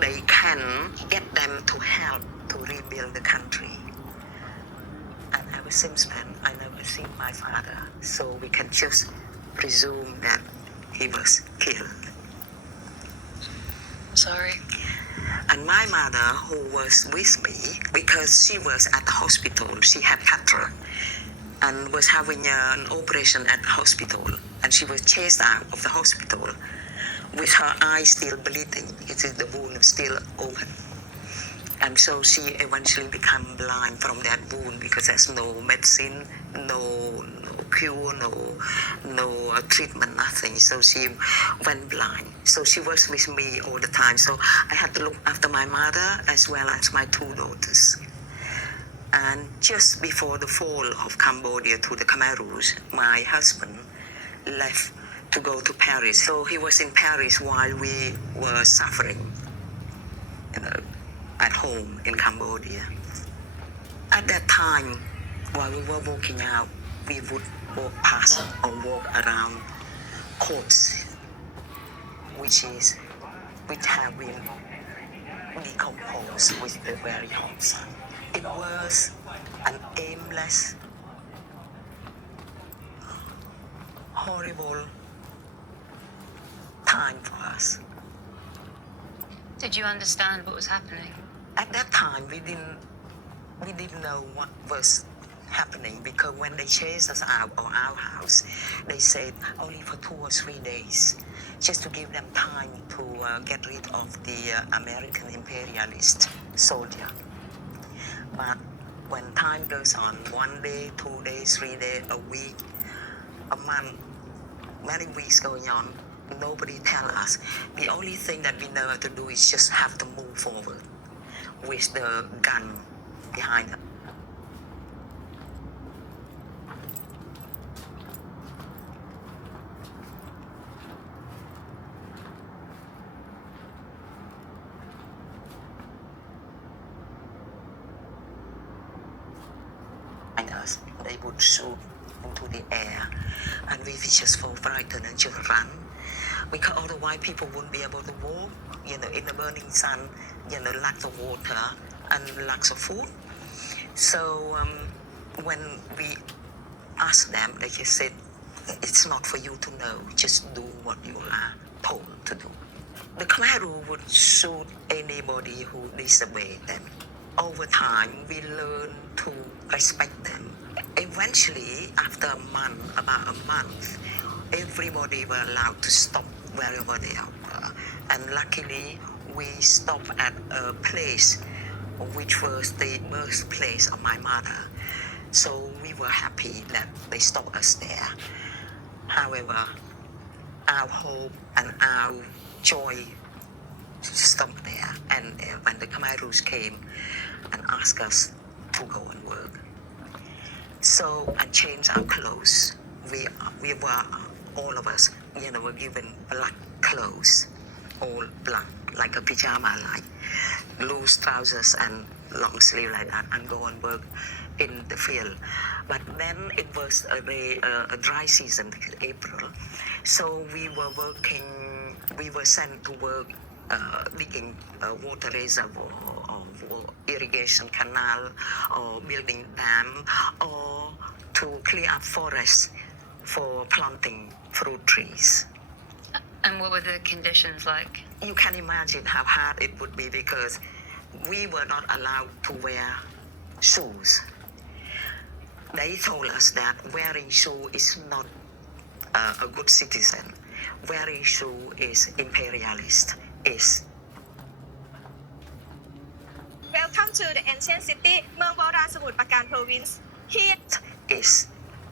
they can get them to help to rebuild the country. And ever since then, I never seen my father, so we can just presume that he was killed. Sorry. And my mother, who was with me, because she was at the hospital, she had cataract and was having an operation at the hospital, and she was chased out of the hospital with her eyes still bleeding because the wound was still open. And so she eventually became blind from that wound because there's no medicine, no cure, no treatment, nothing. So she went blind. So she was with me all the time. So I had to look after my mother as well as my two daughters. And just before the fall of Cambodia to the Khmer Rouge, my husband left to go to Paris. So he was in Paris while we were suffering, at home in Cambodia. At that time, while we were walking out, we would walk past or walk around courts, which have been decomposed with the very hot sun. It was an aimless, horrible time for us. Did you understand what was happening? At that time, we didn't know what was happening because when they chased us out of our house, they said only for 2 or 3 days, just to give them time to get rid of the American imperialist soldier. But when time goes on, 1 day, 2 days, 3 days, a week, a month, many weeks going on, nobody tell us. The only thing that we know how to do is just have to move forward with the gun behind us. They would shoot into the air, and we would just fall frightened and just run, because otherwise people wouldn't be able to walk, in the burning sun, lack of water and lack of food. So when we asked them, they just said, it's not for you to know, just do what you are told to do. The Khmer Rouge would shoot anybody who disobeyed them. Over time, we learned to respect them. Eventually, after about a month, everybody were allowed to stop wherever they are. And luckily, we stopped at a place which was the birthplace of my mother. So we were happy that they stopped us there. However, our hope and our joy stopped there. And when the Khmer Rouge came and asked us to go and work, so I changed our clothes. We were, all of us, were given black clothes, all black, like a pajama, like loose trousers and long sleeve like that, and go and work in the field. But then it was a dry season, because April, so we were sent to work digging water reservoir or irrigation canal or building dam or to clear up forests for planting fruit trees. And what were the conditions like? You can imagine how hard it would be because we were not allowed to wear shoes. They told us that wearing shoe is not a good citizen. Wearing shoe is imperialist. Welcome to the ancient city เมืองโบราณสมุทรปราการ province. Here is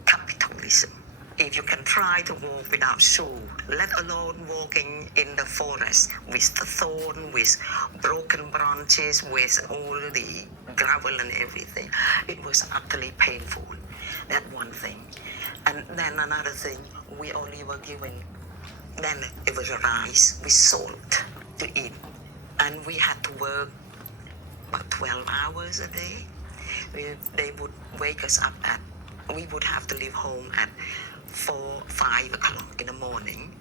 capitalism. If you can try to walk without shoe, let alone walking in the forest with the thorn, with broken branches, with all the gravel and everything, it was utterly painful. That one thing. And then another thing, we only were given, then it was rice with salt to eat. And we had to work about 12 hours a day. They would wake us up we would have to leave home at 5 o'clock in the morning,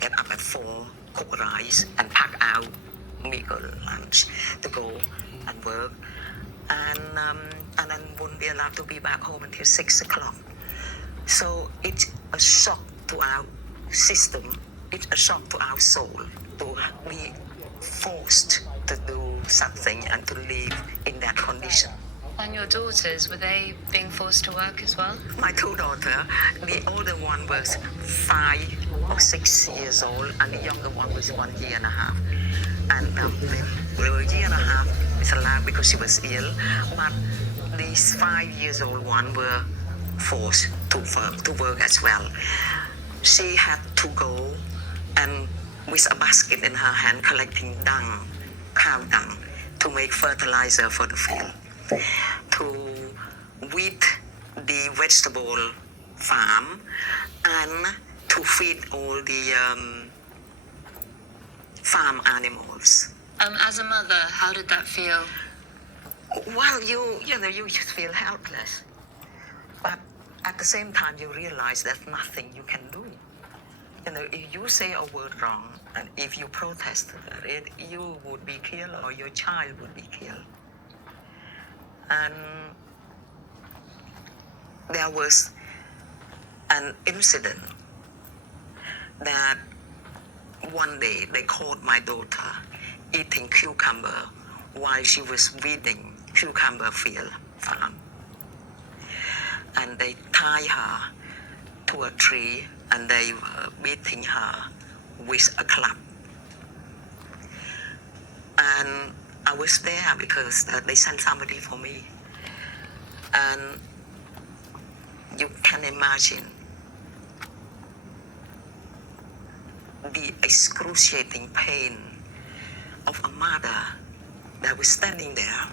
get up at 4, cook rice and pack out make a lunch to go and work, and then wouldn't be allowed to be back home until 6 o'clock. So it's a shock to our system. It's a shock to our soul to be forced to do something and to live in that condition. And your daughters, were they being forced to work as well? My two daughters, the older one was 5 or 6 years old, and the younger one was 1 year and a half. And the year and a half is allowed because she was ill, but these 5 years old one were forced to work as well. She had to go and with a basket in her hand collecting dung, cow dung, to make fertilizer for the field, to weed the vegetable farm, and to feed all the farm animals. As a mother, how did that feel? Well, you just feel helpless, but at the same time you realize there's nothing you can do. If you say a word wrong and if you protest it, you would be killed or your child would be killed. And there was an incident that one day they caught my daughter eating cucumber while she was weeding cucumber field farm. And they tie her to a tree and they were beating her with a club. And I was there because they sent somebody for me. And you can imagine the excruciating pain of a mother that was standing there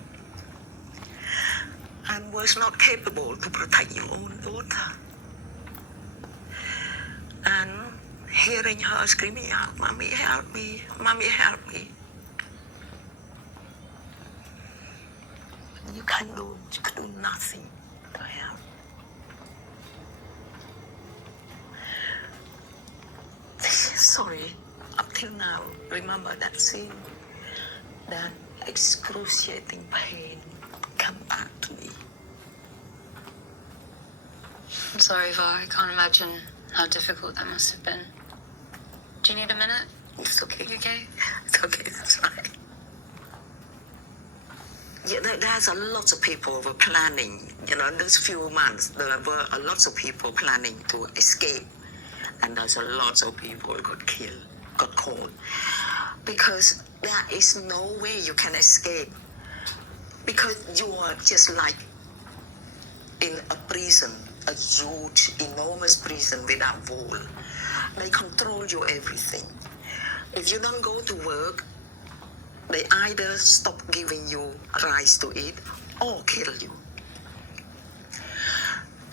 and was not capable to protect your own daughter. And hearing her screaming out, "Mommy, help me, Mommy, help me." You can do nothing to help. Sorry, up till now, remember that scene, that excruciating pain come back to me. I'm sorry, Va, I can't imagine how difficult that must have been. Do you need a minute? It's okay. You okay? It's okay, that's right. Yeah, there's a lot of people were planning, those few months, there were a lot of people planning to escape. And there's a lot of people got caught. Because there is no way you can escape. Because you are just like in a prison, a huge, enormous prison without wall. They control you everything. If you don't go to work, they either stop giving you rice to eat or kill you.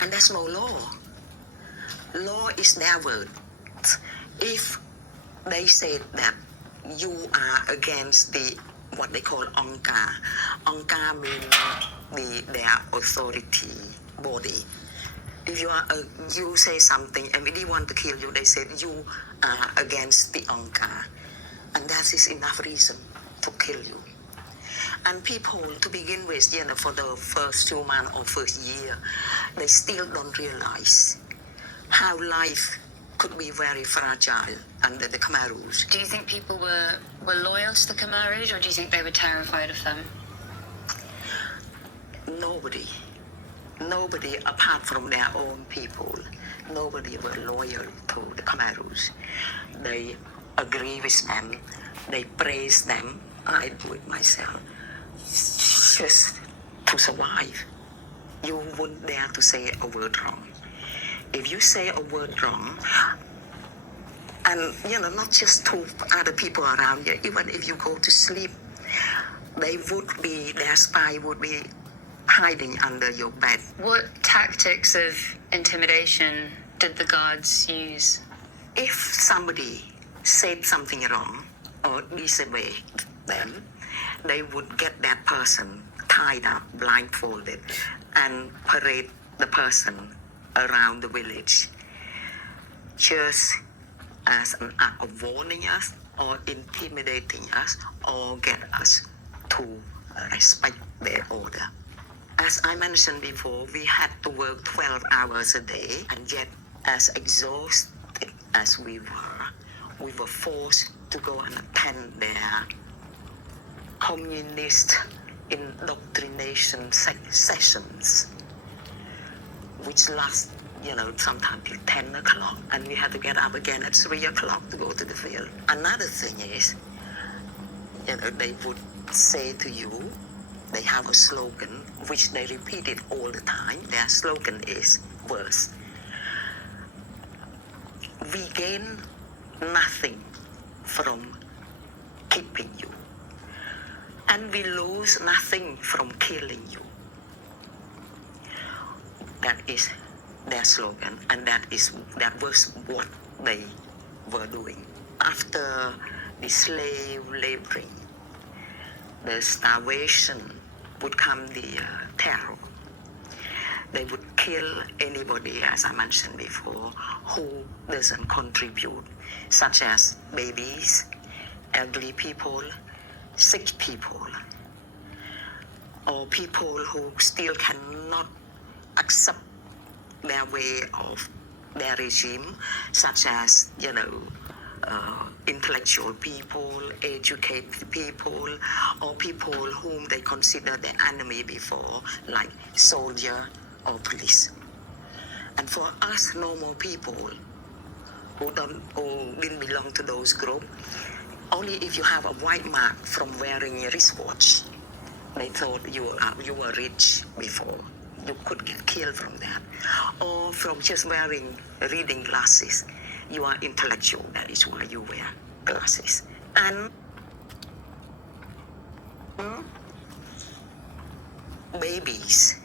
And there's no law. Law is their word. If they say that you are against what they call Angka. Angka means their authority body. If you say something and they want to kill you, they say you are against the Angka. And that is enough reason to kill you. And people, to begin with, for the first few months or first year, they still don't realize how life could be very fragile under the Khmer rules. Do you think people were loyal to the Khmer Rouge, or do you think they were terrified of them? Nobody apart from their own people, nobody were loyal to the Khmer Rouge. They agree with them, they praise them. I do it myself, just to survive. You wouldn't dare to say a word wrong. If you say a word wrong, and not just to other people around you, even if you go to sleep, their spy would be hiding under your bed. What tactics of intimidation did the guards use? If somebody said something wrong or disobeyed them, they would get that person tied up, blindfolded, and parade the person around the village, just as an act of warning us or intimidating us or get us to respect their order. As I mentioned before, we had to work 12 hours a day, and yet as exhausted as we were forced to go and attend their communist indoctrination sessions, which last, sometimes till 10 o'clock, and we had to get up again at 3 o'clock to go to the field. Another thing is, they would say to you, they have a slogan, which they repeat it all the time. Their slogan is worse. We gain nothing from keeping you, and we lose nothing from killing you. That is their slogan, and that was what they were doing. After the slave labor, the starvation, would come the terror. They would kill anybody, as I mentioned before, who doesn't contribute, such as babies, elderly people, sick people, or people who still cannot accept their way of their regime, such as, intellectual people, educated people, or people whom they consider the enemy before, like soldier or police. And for us normal people who didn't belong to those groups, only if you have a white mark from wearing a wristwatch, they thought you were rich before. You could get killed from that. Or from just wearing reading glasses. You are intellectual, that is why you wear glasses. And babies.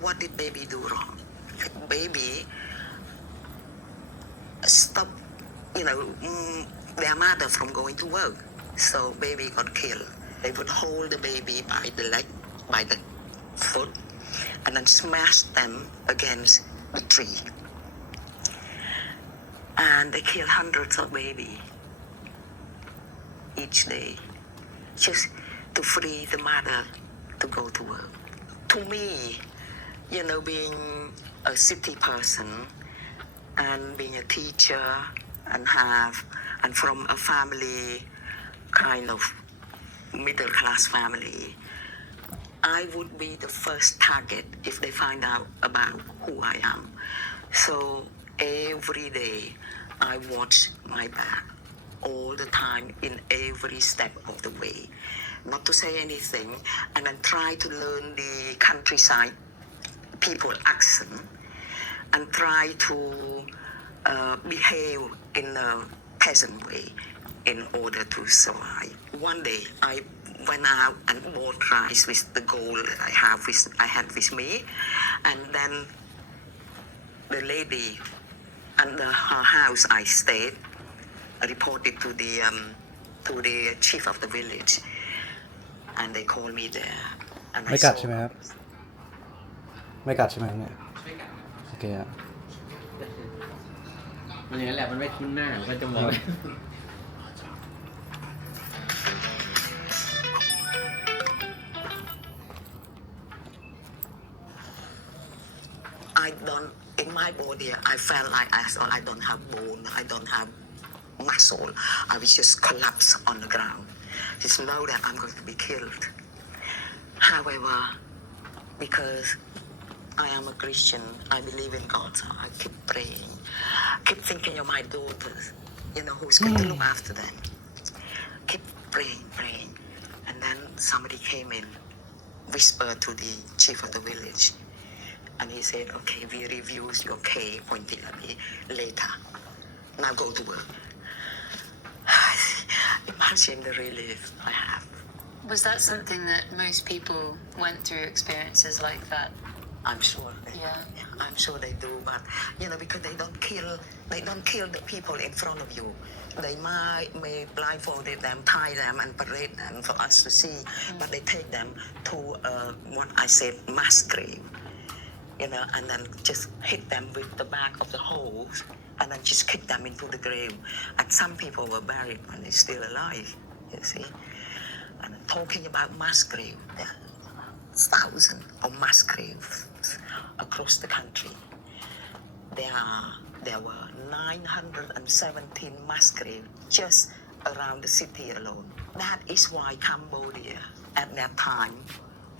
What did baby do wrong? Baby stopped, their mother from going to work. So baby got killed. They would hold the baby by the leg, by the foot, and then smash them against the tree. And they kill hundreds of babies each day, just to free the mother to go to work. To me, being a city person and being a teacher and from a family, kind of middle class family, I would be the first target if they find out about who I am. So every day I watch my back all the time in every step of the way, not to say anything, and then try to learn the countryside people accent and try to behave in a peasant way in order to survive. One day I went out and bought rice with the gold that I had with me, and then the lady under her house I stayed reported to the chief of the village, and they called me there. And ไม่กัดใช่ไหมครับไม่กัดใช่ไหมเนี่ยโอเคครับ มันอย่างนั้นแหละมันไม่คุ้นหน้ามันก็จะมอง I don't, in my body, I felt like I don't have bone, I don't have muscle. I was just collapse on the ground. Just know that I'm going to be killed. However, because I am a Christian, I believe in God, so I keep praying, keep thinking of my daughters, who's going to look after them. Keep praying. And then somebody came in, whispered to the chief of the village, and he said, okay, we review your case, pointing at me, later. Now go to work. Imagine the relief I have. Was that something that most people went through experiences like that? I'm sure Yeah. I'm sure they do, but because they don't kill the people in front of you. They may blindfold them, tie them, and parade them for us to see, but they take them to what I said, mass grave, and then just hit them with the back of the hose and then just kick them into the grave. And some people were buried and they're still alive, you see. And talking about mass grave, there are thousands of mass graves across the country. There were 917 mass graves just around the city alone. That is why Cambodia at that time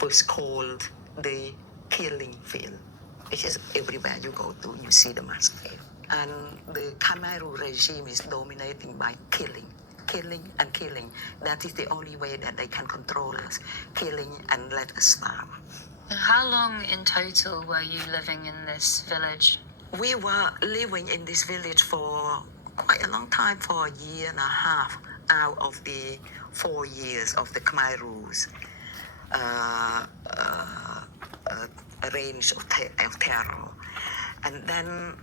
was called the killing field. Because everywhere you go to, you see the mass grave. And the Khmer Rouge regime is dominating by killing and killing. That is the only way that they can control us, killing and let us starve. How long in total were you living in this village? We were living in this village for quite a long time, for a year and a half out of the 4 years of the Khmer Rouge range of terror. And then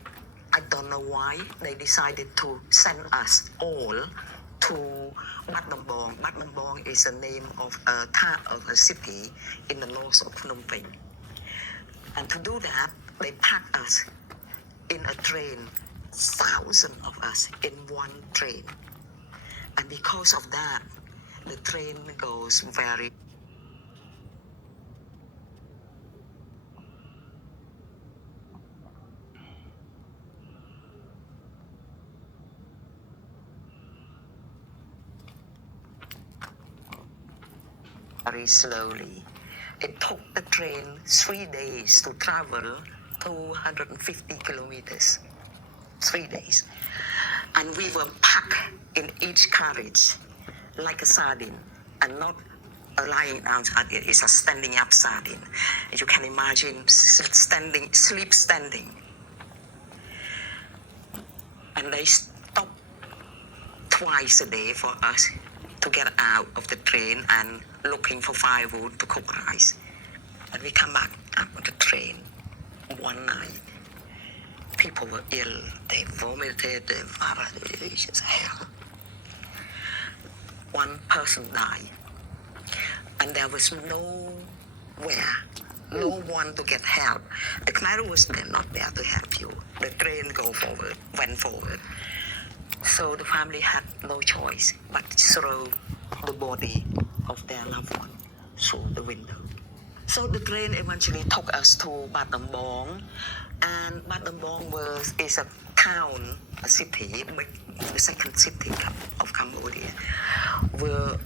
I don't know why they decided to send us all to Bat Nam Bong. Bat Nam Bong is the name of a city in the north of Phnom Penh. And to do that, they packed us in a train, thousands of us in one train. And because of that, the train goes very slowly. It took the train 3 days to travel 250 kilometers. 3 days. And we were packed in each carriage like a sardine, and not a lying down sardine, it's a standing up sardine. You can imagine sleep standing. And they stop twice a day for us to get out of the train and looking for firewood to cook rice. And we come back up on the train one night. People were ill, they vomited, they vomited, it was just hell. One person died, and there was no one to get help. The Khmer was not there to help you. The train went forward. So the family had no choice but to throw the body of their loved one through the window. So the train eventually took us to Bat Nam Bong, and Bat Nam Bong is a town, a city, the second city of Cambodia, where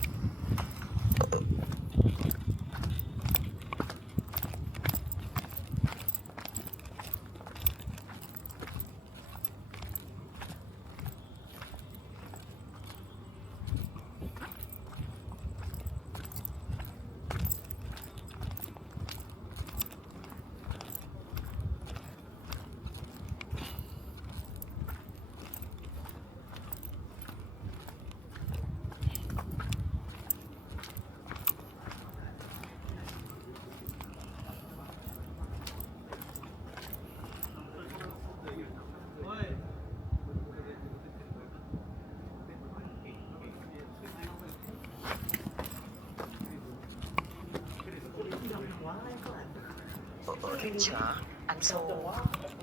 richer, and so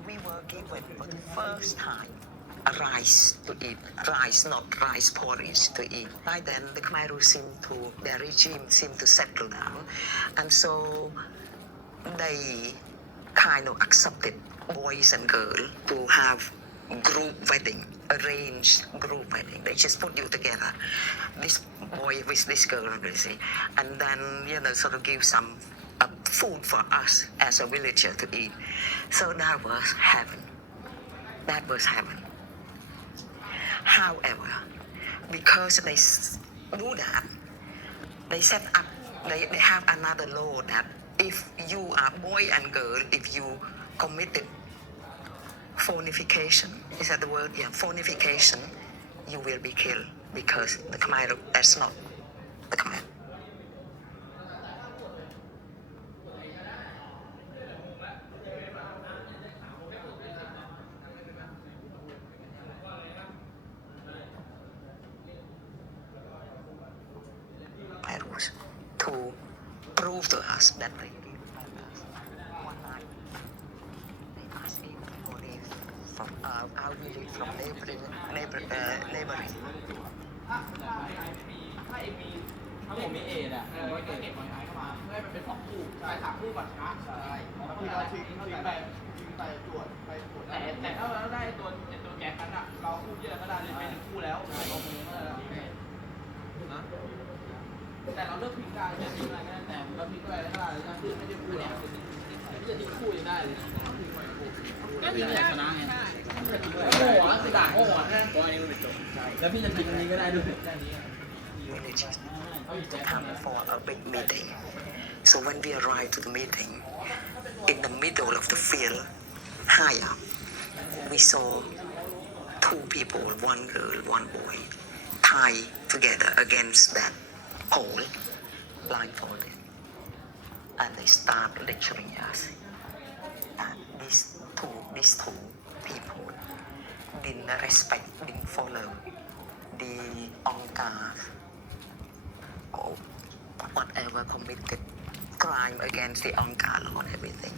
we were given for the first time a rice to eat. Rice, not rice porridge to eat. By then, the Khmer Rouge their regime seemed to settle down, and so they kind of accepted boys and girls to have group wedding, arranged group wedding. They just put you together, this boy with this girl, you see, and then, sort of give some food for us as a villager to eat. So that was heaven. That was heaven. However, because they do that, they set up, they have another law that if you are boy and girl, if you committed fornication, is that the word? Yeah, fornication, you will be killed, because the Khmer, that's not the Khmer. To prove to us that they really love us. One night, they asked everybody from our village from neighboring. ถ้าผมมีเอดอ่ะผมก็เก็บมันเข้ามาเพื่อให้มันเป็น2คู่ใช่3คู่ก่อนนะใช่ที่เราทิ้งไปตรวจแต่ถ้าเราได้ตัวแก๊สนั้นอ่ะเราคู่ที่เราก็ได้เลยเป็น1คู่แล้วเราคงก็ได้แล้วนะแต่เราเลือกทิ้งได้จะทิ้งอะไรก็ได้แต่เราทิ้งอะไรก็ได้นะคือไม่ได้คู่เนี่ยไม่จะทิ้งคู่ยังได้เลยก็ทิ้งได้ชนะไงโอ้โหคือด่างโอ้โหนะตัวนี้มันเป็นจบแล้วพี่จะทิ้งอันนี้ก็ได้ด้วยแค่นี้ villages to come for a big meeting. So when we arrived to the meeting, in the middle of the field, high up, we saw 2 people, 1 girl, 1 boy, tied together against that pole, blindfolded. And they start lecturing us. And these two people didn't respect, didn't follow the Angkar or whatever committed crime against the Angkar law and everything.